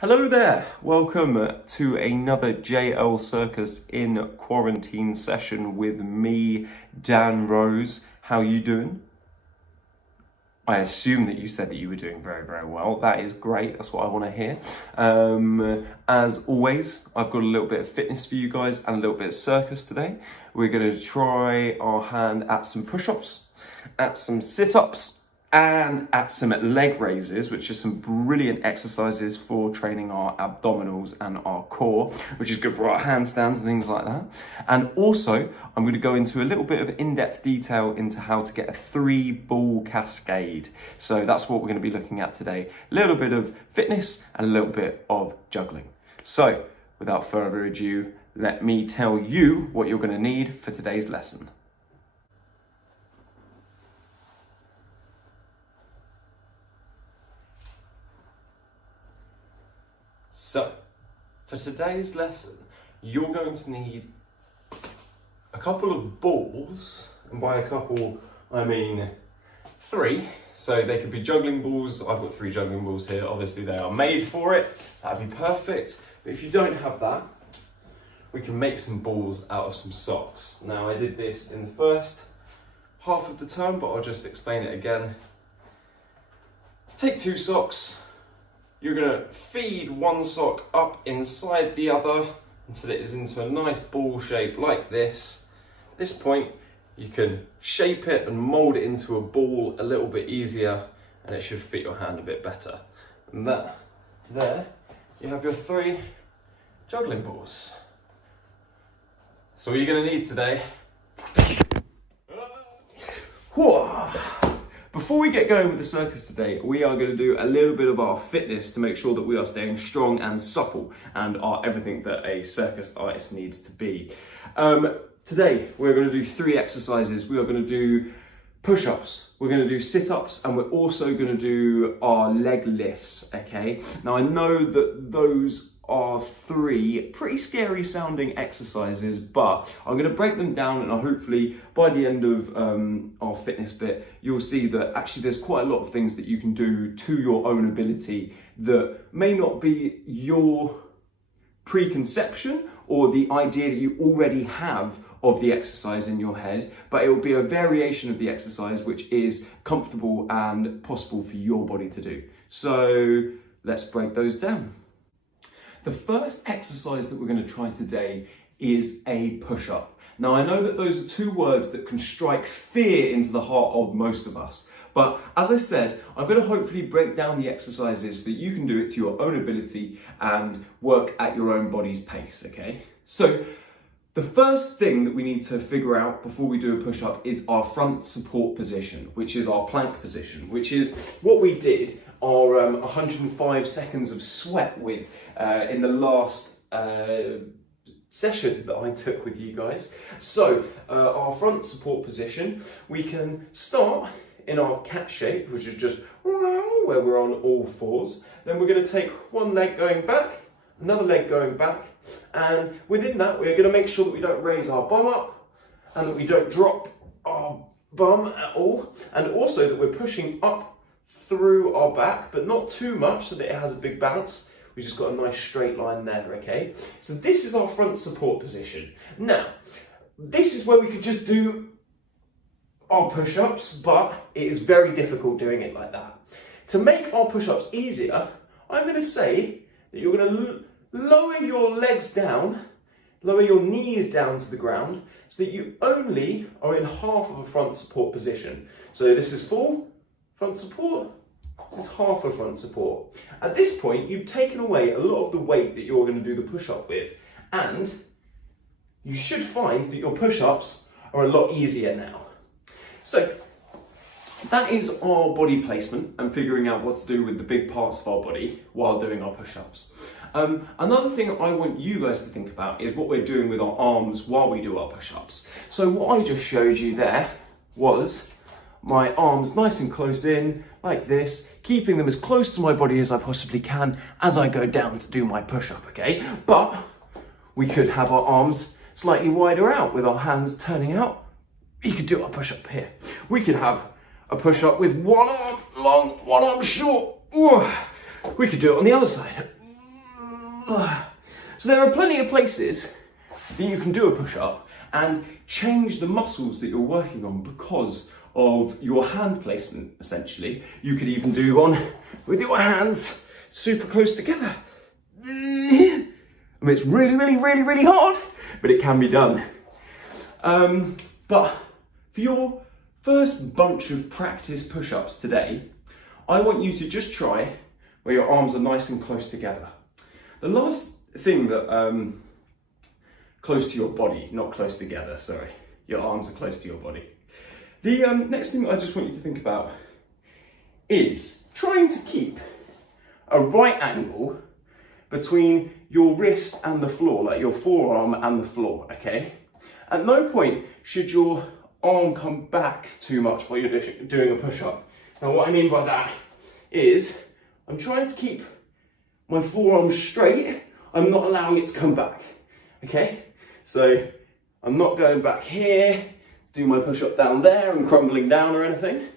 Hello there, welcome to another JL Circus in quarantine session with me, Dan Rose. How you doing? I assume that you said that you were doing very, very well. That is great, that's what I want to hear. As always, I've got a little bit of fitness for you guys and a little bit of circus today. We're going to try our hand at some push-ups, at some sit-ups, and at some leg raises, which are some brilliant exercises for training our abdominals and our core, which is good for our handstands and things like that. And also, I'm going to go into a little bit of in-depth detail into how to get a 3-ball cascade. So that's what we're going to be looking at today. A little bit of fitness and a little bit of juggling. So, without further ado, let me tell you what you're going to need for today's lesson. So, for today's lesson, you're going to need a couple of balls, and by a couple, I mean 3. So they could be juggling balls. I've got 3 juggling balls here. Obviously they are made for it. That'd be perfect. But if you don't have that, we can make some balls out of some socks. Now I did this in the first half of the term, but I'll just explain it again. Take 2 socks. You're going to feed one sock up inside the other until it is into a nice ball shape like this. At this point, you can shape it and mold it into a ball a little bit easier, and it should fit your hand a bit better. And that, there, you have your 3 juggling balls. That's all you're going to need today. Before we get going with the circus today, we are going to do a little bit of our fitness to make sure that we are staying strong and supple and are everything that a circus artist needs to be. Today, we're going to do 3 exercises. We are going to do push-ups, we're going to do sit-ups, and we're also going to do our leg lifts, okay? Now, I know that those are 3 pretty scary sounding exercises, but I'm going to break them down, and hopefully by the end of our fitness bit, you'll see that actually there's quite a lot of things that you can do to your own ability that may not be your preconception or the idea that you already have of the exercise in your head, but it will be a variation of the exercise which is comfortable and possible for your body to do. So let's break those down. The first exercise that we're going to try today is a push-up. Now I know that those are 2 words that can strike fear into the heart of most of us, but as I said, I'm going to hopefully break down the exercises so that you can do it to your own ability and work at your own body's pace, okay? So the first thing that we need to figure out before we do a push-up is our front support position, which is our plank position, which is what we did our 105 seconds of sweat with in the last session that I took with you guys. So our front support position, we can start in our cat shape, which is just where we're on all 4s. Then we're going to take one leg going back, another leg going back, and within that we're going to make sure that we don't raise our bum up and that we don't drop our bum at all, and also that we're pushing up through our back, but not too much so that it has a big bounce. We just got a nice straight line there, okay? So this is our front support position. Now, this is where we could just do our push-ups, but it is very difficult doing it like that. To make our push-ups easier, I'm going to say that you're going to lower your legs down, lower your knees down to the ground, so that you only are in half of a front support position. So this is full front support, this is half a front support. At this point, you've taken away a lot of the weight that you're going to do the push-up with, and you should find that your push-ups are a lot easier now. So that is our body placement and figuring out what to do with the big parts of our body while doing our push-ups. Another thing I want you guys to think about is what we're doing with our arms while we do our push-ups. So what I just showed you there was my arms nice and close in, like this, keeping them as close to my body as I possibly can as I go down to do my push-up, okay? But we could have our arms slightly wider out with our hands turning out. You could do a push-up here. We could have a push-up with one arm long, one arm short. Ooh. We could do it on the other side. So there are plenty of places that you can do a push-up and change the muscles that you're working on because of your hand placement, essentially. You could even do one with your hands super close together. I mean, it's really hard, but it can be done. But for your first bunch of practice push-ups today, I want you to just try where your arms are nice and close together. The last thing that, close to your body, not close together, sorry. Your arms are close to your body. The next thing that I just want you to think about is trying to keep a right angle between your wrist and the floor, like your forearm and the floor, okay? At no point should your arm come back too much while you're doing a push-up. Now what I mean by that is I'm trying to keep my forearm straight. I'm not allowing it to come back, okay? So I'm not going back here, do my push-up down there and crumbling down or anything.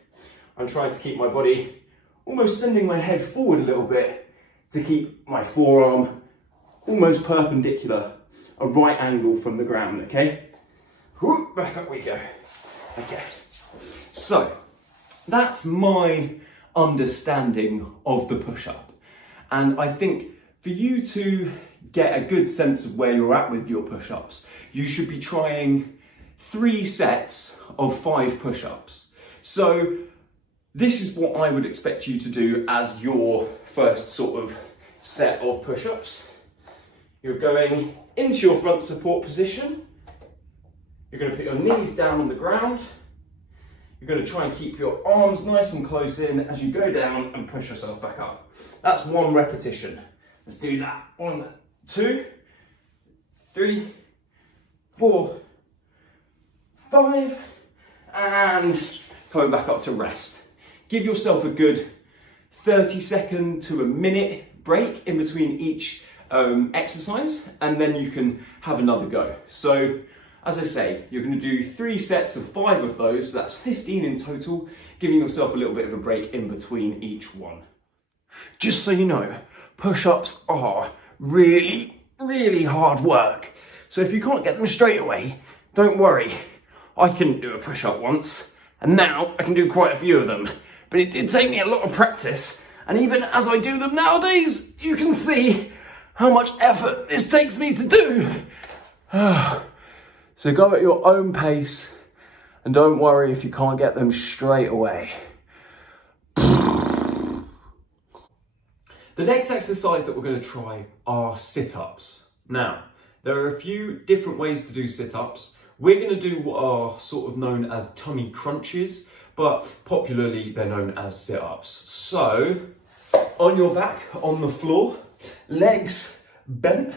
I'm trying to keep my body almost sending my head forward a little bit to keep my forearm almost perpendicular, a right angle from the ground, okay? Whoop, back up we go. Okay, so that's my understanding of the push-up. And I think for you to get a good sense of where you're at with your push-ups, you should be trying 3 sets of 5 push-ups. So this is what I would expect you to do as your first sort of set of push-ups. You're going into your front support position. You're going to put your knees down on the ground. You're going to try and keep your arms nice and close in as you go down and push yourself back up. That's 1 repetition. Let's do that. 1, 2, 3, 4, 5, and coming back up to rest. Give yourself a good 30-second to a minute break in between each exercise, and then you can have another go. So, as I say, you're going to do 3 sets of 5 of those, so that's 15 in total, giving yourself a little bit of a break in between each one. Just so you know, push-ups are really hard work. So if you can't get them straight away, don't worry. I couldn't do a push-up once, and now I can do quite a few of them. But it did take me a lot of practice, and even as I do them nowadays, you can see how much effort this takes me to do. So go at your own pace, and don't worry if you can't get them straight away. The next exercise that we're going to try are sit-ups. Now, there are a few different ways to do sit-ups. We're going to do what are sort of known as tummy crunches, but popularly they're known as sit-ups. So, on your back, on the floor, legs bent,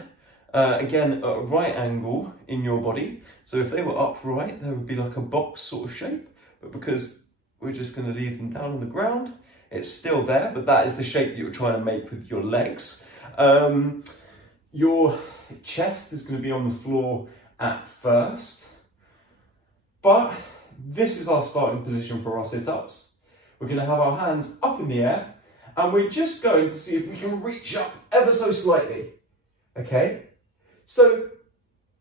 again at a right angle in your body. So if they were upright, there would be like a box sort of shape, but because we're just going to leave them down on the ground, it's still there, but that is the shape that you're trying to make with your legs. Your chest is going to be on the floor at first, but this is our starting position for our sit-ups. We're going to have our hands up in the air, and we're just going to see if we can reach up ever so slightly. Okay? So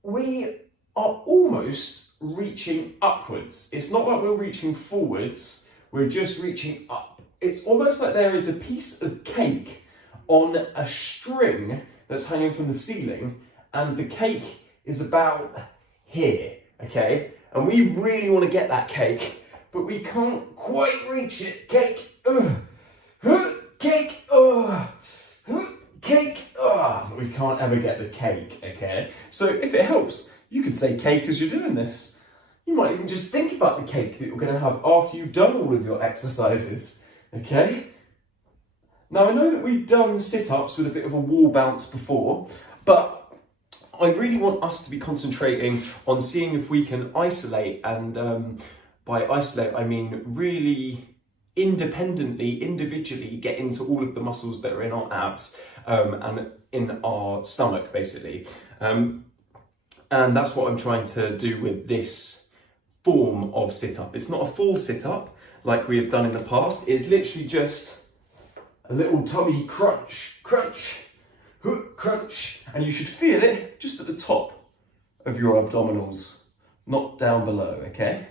we are almost reaching upwards. It's not like we're reaching forwards, we're just reaching up. It's almost like there is a piece of cake on a string that's hanging from the ceiling, and the cake is about here, okay? And we really want to get that cake, but we can't quite reach it. Cake, cake, cake, we can't ever get the cake, okay? So if it helps, you could say cake as you're doing this. You might even just think about the cake that you're going to have after you've done all of your exercises, okay? Now I know that we've done sit-ups with a bit of a wall bounce before, but I really want us to be concentrating on seeing if we can isolate, and by isolate I mean really independently, individually get into all of the muscles that are in our abs and in our stomach basically. And that's what I'm trying to do with this form of sit-up. It's not a full sit-up like we have done in the past, it's literally just a little tummy crunch, crunch, crunch, and you should feel it just at the top of your abdominals, not down below, okay?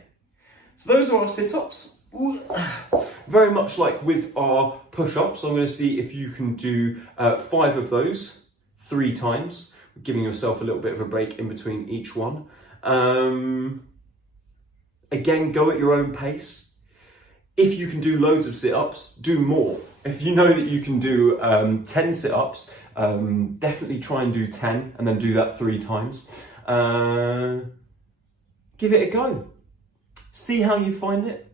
So those are our sit-ups. Very much like with our push-ups, I'm going to see if you can do 5 of those 3 times, giving yourself a little bit of a break in between each one. Again, go at your own pace. If you can do loads of sit-ups, do more. If you know that you can do 10 sit-ups, definitely try and do 10 and then do that 3 times. Give it a go. See how you find it.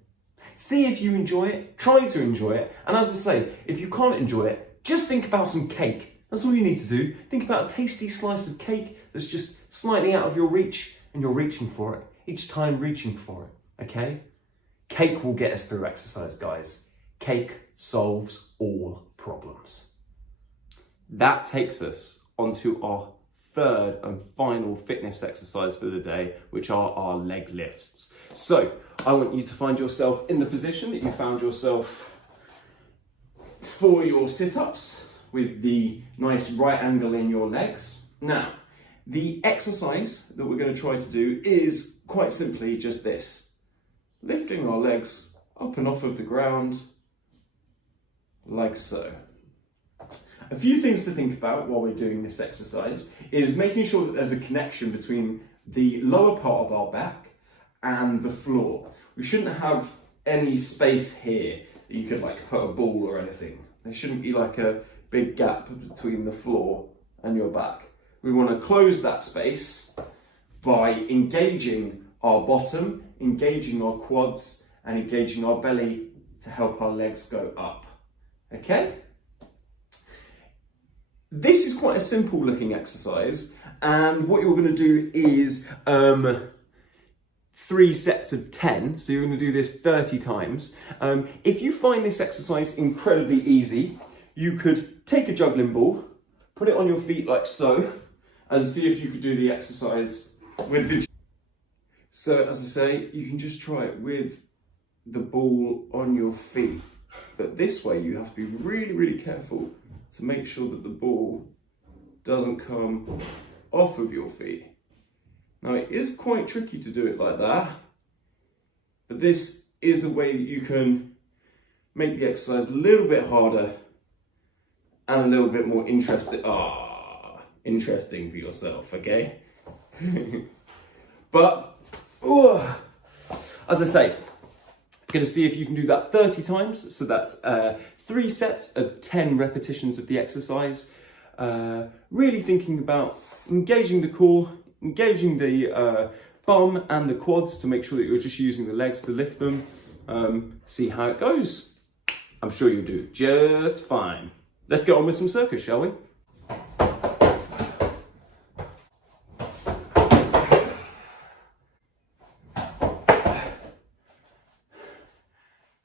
See if you enjoy it. Try to enjoy it. And as I say, if you can't enjoy it, just think about some cake. That's all you need to do. Think about a tasty slice of cake that's just slightly out of your reach and you're reaching for it. Each time reaching for it, okay? Cake will get us through exercise, guys. Cake solves all problems. That takes us onto our third and final fitness exercise for the day, which are our leg lifts. So I want you to find yourself in the position that you found yourself for your sit-ups with the nice right angle in your legs. Now, the exercise that we're going to try to do is quite simply just this. Lifting our legs up and off of the ground, like so. A few things to think about while we're doing this exercise is making sure that there's a connection between the lower part of our back and the floor. We shouldn't have any space here that you could like put a ball or anything. There shouldn't be like a big gap between the floor and your back. We want to close that space by engaging our bottom, engaging our quads, and engaging our belly to help our legs go up. Okay? This is quite a simple looking exercise, and what you're going to do is 3 sets of 10, so you're going to do this 30 times. If you find this exercise incredibly easy, you could take a juggling ball, put it on your feet like so, and see if you could do the exercise with the... So as I say, you can just try it with the ball on your feet. But this way you have to be really, really careful to make sure that the ball doesn't come off of your feet. Now it is quite tricky to do it like that, but this is a way that you can make the exercise a little bit harder and a little bit more interesting for yourself, okay? But, as I say, going to see if you can do that 30 times. So that's 3 sets of 10 repetitions of the exercise. Really thinking about engaging the core, engaging the bum and the quads to make sure that you're just using the legs to lift them. See how it goes. I'm sure you'll do just fine. Let's get on with some circus, shall we?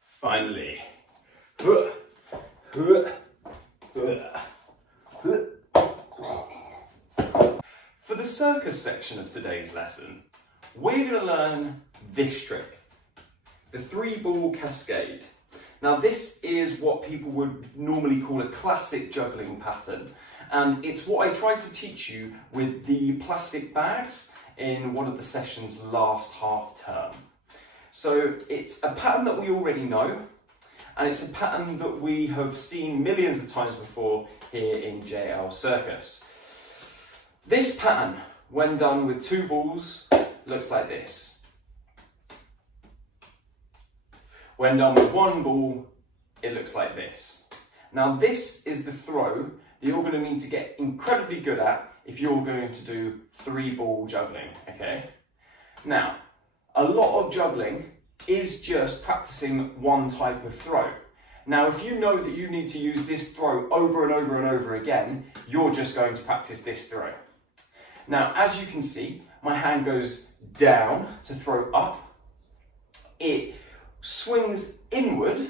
Finally. For the circus section of today's lesson, we're going to learn this trick, the 3-ball cascade. Now this is what people would normally call a classic juggling pattern, and it's what I tried to teach you with the plastic bags in one of the sessions last half term. So it's a pattern that we already know, and it's a pattern that we have seen millions of times before here in JL Circus. This pattern, when done with 2 balls, looks like this. When done with 1 ball, it looks like this. Now this is the throw that you're going to need to get incredibly good at if you're going to do 3-ball juggling, okay? Now, a lot of juggling is just practicing one type of throw. Now, if you know that you need to use this throw over and over and over again, you're just going to practice this throw. Now, as you can see, my hand goes down to throw up. It swings inward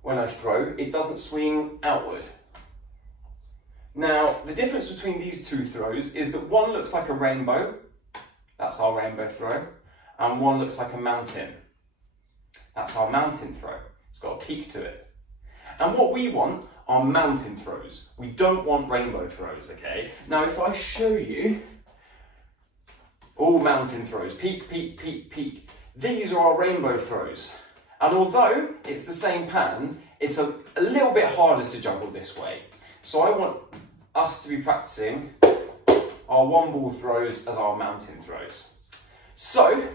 when I throw. It doesn't swing outward. Now, the difference between these 2 throws is that one looks like a rainbow. That's our rainbow throw. And one looks like a mountain. That's our mountain throw. It's got a peak to it. And what we want are mountain throws. We don't want rainbow throws, okay? Now, if I show you all mountain throws, peak, peak, peak, peak, these are our rainbow throws. And although it's the same pattern, it's a little bit harder to juggle this way. So I want us to be practicing our one ball throws as our mountain throws. So,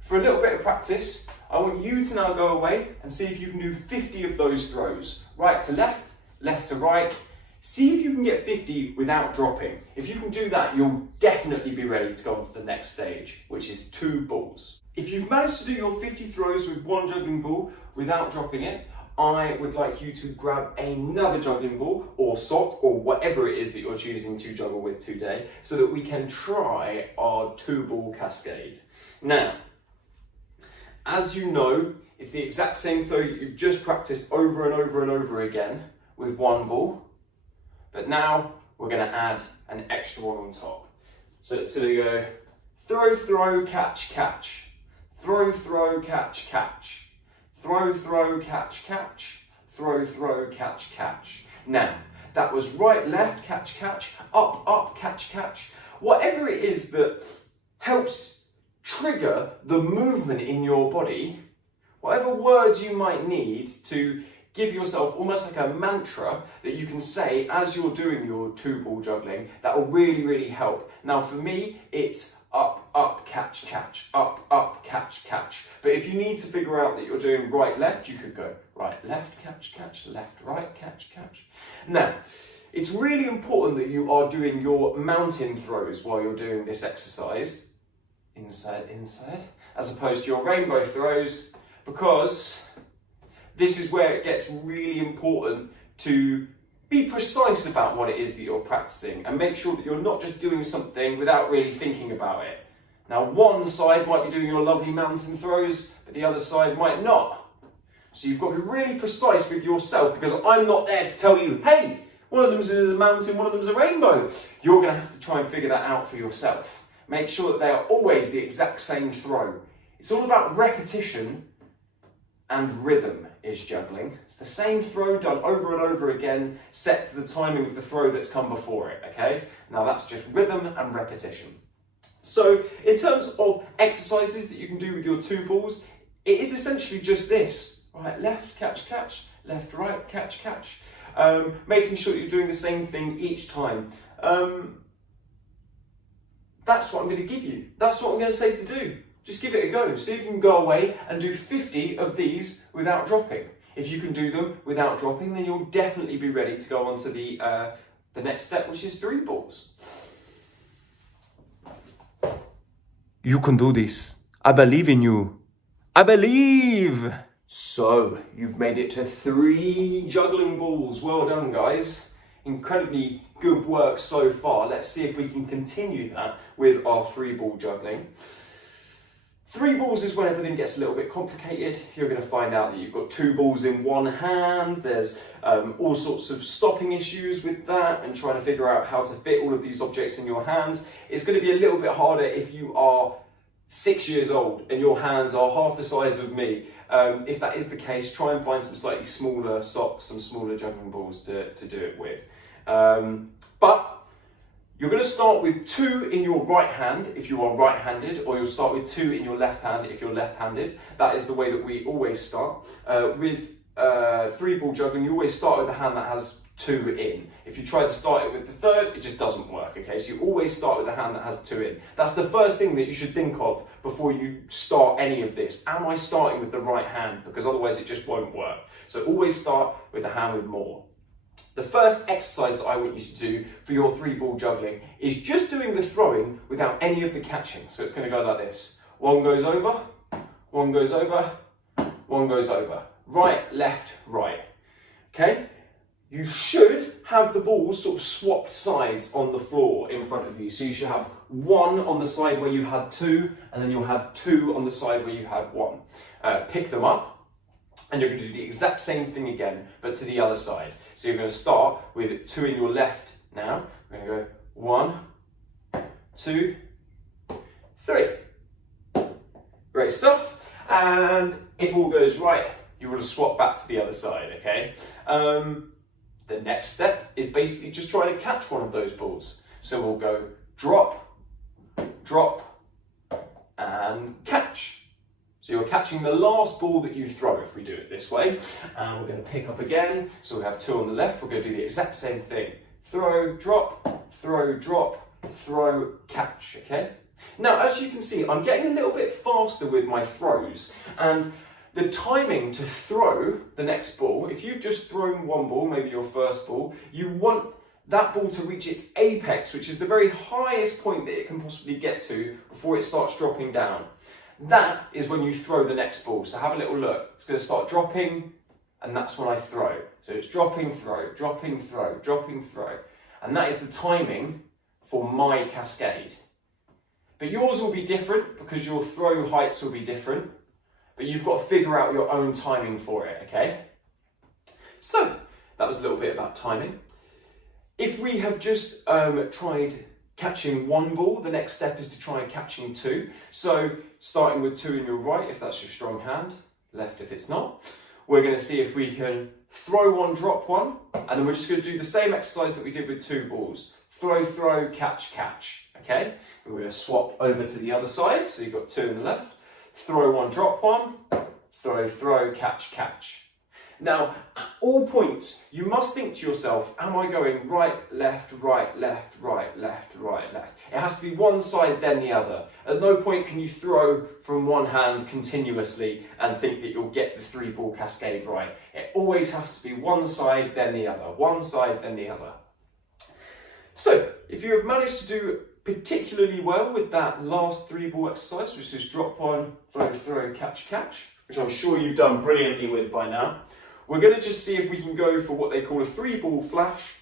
for a little bit of practice, I want you to now go away and see if you can do 50 of those throws. Right to left, left to right. See if you can get 50 without dropping. If you can do that, you'll definitely be ready to go on to the next stage, which is 2 balls. If you've managed to do your 50 throws with one juggling ball without dropping it, I would like you to grab another juggling ball or sock or whatever it is that you're choosing to juggle with today so that we can try our 2 ball cascade. Now, as you know, it's the exact same throw you've just practiced over and over and over again with one ball, but now we're going to add an extra one on top. So it's going to go throw, throw, catch, catch, throw, throw, catch, catch, throw, throw, catch, catch, throw, throw, catch, catch. Now, that was right, left, catch, catch, up, up, catch, catch. Whatever it is that helps trigger the movement in your body, whatever words you might need to give yourself almost like a mantra that you can say as you're doing your 2 ball juggling, that will really, really help. Now for me, it's up, up, catch, catch, up, catch, catch. But if you need to figure out that you're doing right, left, you could go right, left, catch, catch, left, right, catch, catch. Now, it's really important that you are doing your mountain throws while you're doing this exercise. Inside, inside, as opposed to your rainbow throws, because this is where it gets really important to be precise about what it is that you're practicing and make sure that you're not just doing something without really thinking about it. Now, one side might be doing your lovely mountain throws, but the other side might not. So you've got to be really precise with yourself, because I'm not there to tell you, hey, one of them's a mountain, one of them's a rainbow. You're going to have to try and figure that out for yourself. Make sure that they are always the exact same throw. It's all about repetition and rhythm is juggling. It's the same throw done over and over again, set to the timing of the throw that's come before it, okay? Now that's just rhythm and repetition. So in terms of exercises that you can do with your 2 balls, it is essentially just this. Right, left, catch, catch, left, right, catch, catch. Making sure that you're doing the same thing each time. That's what I'm going to give you. That's what I'm going to say to do. Just give it a go. See if you can go away and do 50 of these without dropping. If you can do them without dropping, then you'll definitely be ready to go on to the next step, which is 3 balls. You can do this. I believe in you. I believe. So, you've made it to 3 juggling balls. Well done, guys. Incredibly good work so far. Let's see if we can continue that with our 3 ball juggling. 3 balls is when everything gets a little bit complicated. You're going to find out that you've got 2 balls in one hand. There's all sorts of stopping issues with that and trying to figure out how to fit all of these objects in your hands. It's going to be a little bit harder if you are 6 years old and your hands are half the size of me. If that is the case, try and find some slightly smaller socks, some smaller juggling balls to do it with. But you're going to start with 2 in your right hand if you are right-handed, or you'll start with 2 in your left hand if you're left-handed. That is the way that we always start. With 3 ball juggling, you always start with the hand that has 2 in. If you try to start it with the 3rd, it just doesn't work, okay? So you always start with the hand that has 2 in. That's the first thing that you should think of before you start any of this. Am I starting with the right hand? Because otherwise it just won't work. So always start with the hand with more. The first exercise that I want you to do for your 3 ball juggling is just doing the throwing without any of the catching. So it's going to go like this. 1 goes over, 1 goes over, 1 goes over. Right, left, right. Okay? You should have the balls sort of swapped sides on the floor in front of you. So you should have 1 on the side where you had 2, and then you'll have 2 on the side where you had 1. Pick them up, and you're going to do the exact same thing again, but to the other side. So you're going to start with 2 in your left now. We're going to go 1, 2, 3. Great stuff. And if all goes right, you will swap back to the other side, okay? The next step is basically just trying to catch one of those balls. So we'll go drop, drop, and catch. So you're catching the last ball that you throw if we do it this way. And we're going to pick up again. So we have 2 on the left. We're going to do the exact same thing. Throw, drop, throw, drop, throw, catch, okay? Now, as you can see, I'm getting a little bit faster with my throws, and the timing to throw the next ball, if you've just thrown one ball, maybe your first ball, you want that ball to reach its apex, which is the very highest point that it can possibly get to before it starts dropping down. That is when you throw the next ball. So have a little look. It's going to start dropping, and that's when I throw. So it's dropping, throw, dropping, throw, dropping, throw. And that is the timing for my cascade. But yours will be different because your throw heights will be different. But you've got to figure out your own timing for it, okay? So, that was a little bit about timing. If we have just tried catching one ball, the next step is to try catching 2. So, starting with 2 in your right, if that's your strong hand, left if it's not. We're going to see if we can throw one, drop one, and then we're just going to do the same exercise that we did with 2 balls. Throw, throw, catch, catch, okay? We're going to swap over to the other side, so you've got 2 in the left. Throw one, drop one, throw, throw, catch, catch. Now, at all points, you must think to yourself, am I going right, left, right, left, right, left, right, left? It has to be one side, then the other. At no point can you throw from one hand continuously and think that you'll get the 3-ball cascade right. It always has to be one side, then the other, one side, then the other. So, if you have managed to do particularly well with that last 3-ball exercise, which is drop one, throw, throw, catch, catch, which I'm sure you've done brilliantly with by now, we're going to just see if we can go for what they call a 3-ball flash,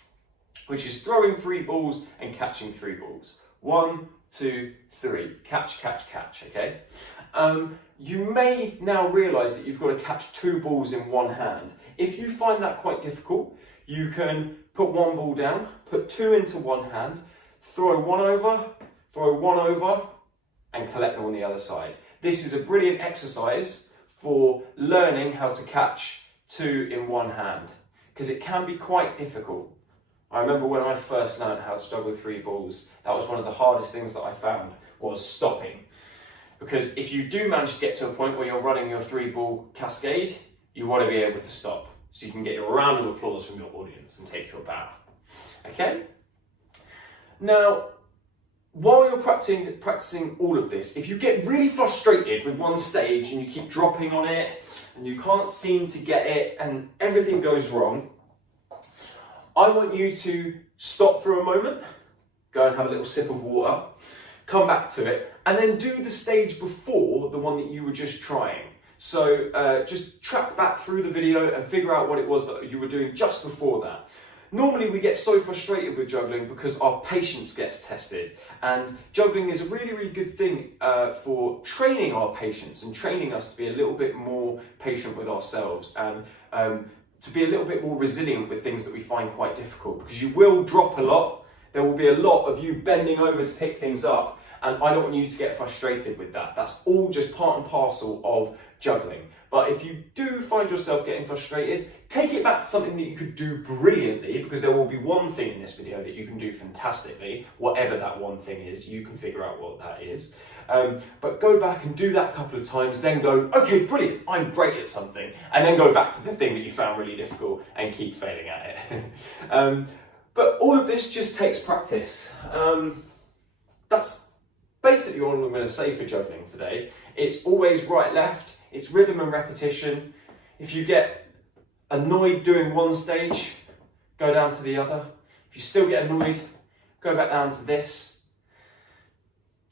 which is throwing 3 balls and catching 3 balls. 1, 2, 3. Catch, catch, catch, okay? You may now realise that you've got to catch 2 balls in one hand. If you find that quite difficult, you can put 1 ball down, put 2 into one hand, throw one over, and collect them on the other side. This is a brilliant exercise for learning how to catch 2 in one hand, because it can be quite difficult. I remember when I first learned how to juggle 3 balls, that was one of the hardest things that I found, was stopping. Because if you do manage to get to a point where you're running your 3-ball cascade, you want to be able to stop, so you can get your round of applause from your audience and take your bow. Okay? Now, while you're practicing all of this, if you get really frustrated with one stage and you keep dropping on it and you can't seem to get it and everything goes wrong, I want you to stop for a moment, go and have a little sip of water, come back to it, and then do the stage before the one that you were just trying. So just track back through the video and figure out what it was that you were doing just before that. Normally we get so frustrated with juggling because our patience gets tested, and juggling is a really, really good thing for training our patience and training us to be a little bit more patient with ourselves and to be a little bit more resilient with things that we find quite difficult, because you will drop a lot. There will be a lot of you bending over to pick things up, and I don't want you to get frustrated with that. That's all just part and parcel of juggling. But if you do find yourself getting frustrated, take it back to something that you could do brilliantly, because there will be one thing in this video that you can do fantastically. Whatever that one thing is, you can figure out what that is. But go back and do that a couple of times, then go, okay, brilliant, I'm great at something. And then go back to the thing that you found really difficult and keep failing at it. But all of this just takes practice. That's basically all I'm going to say for juggling today. It's always right, left. It's rhythm and repetition. If you get annoyed doing one stage, go down to the other. If you still get annoyed, go back down to this.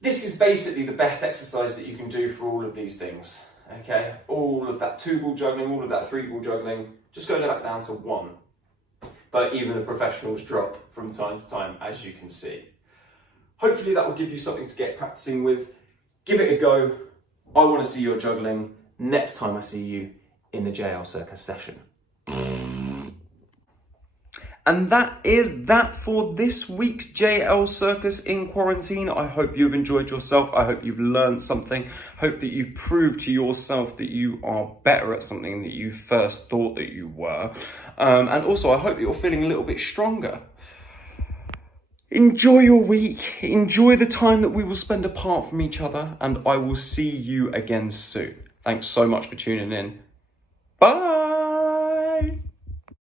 This is basically the best exercise that you can do for all of these things. Okay, all of that 2-ball juggling, all of that 3-ball juggling, just go back down to 1. But even the professionals drop from time to time, as you can see. Hopefully that will give you something to get practicing with. Give it a go. I want to see your juggling next time I see you in the JL Circus session. And that is that for this week's JL Circus in quarantine. I hope you've enjoyed yourself. I hope you've learned something. Hope that you've proved to yourself that you are better at something that you first thought that you were. And also, I hope that you're feeling a little bit stronger. Enjoy your week. Enjoy the time that we will spend apart from each other. And I will see you again soon. Thanks so much for tuning in. Bye.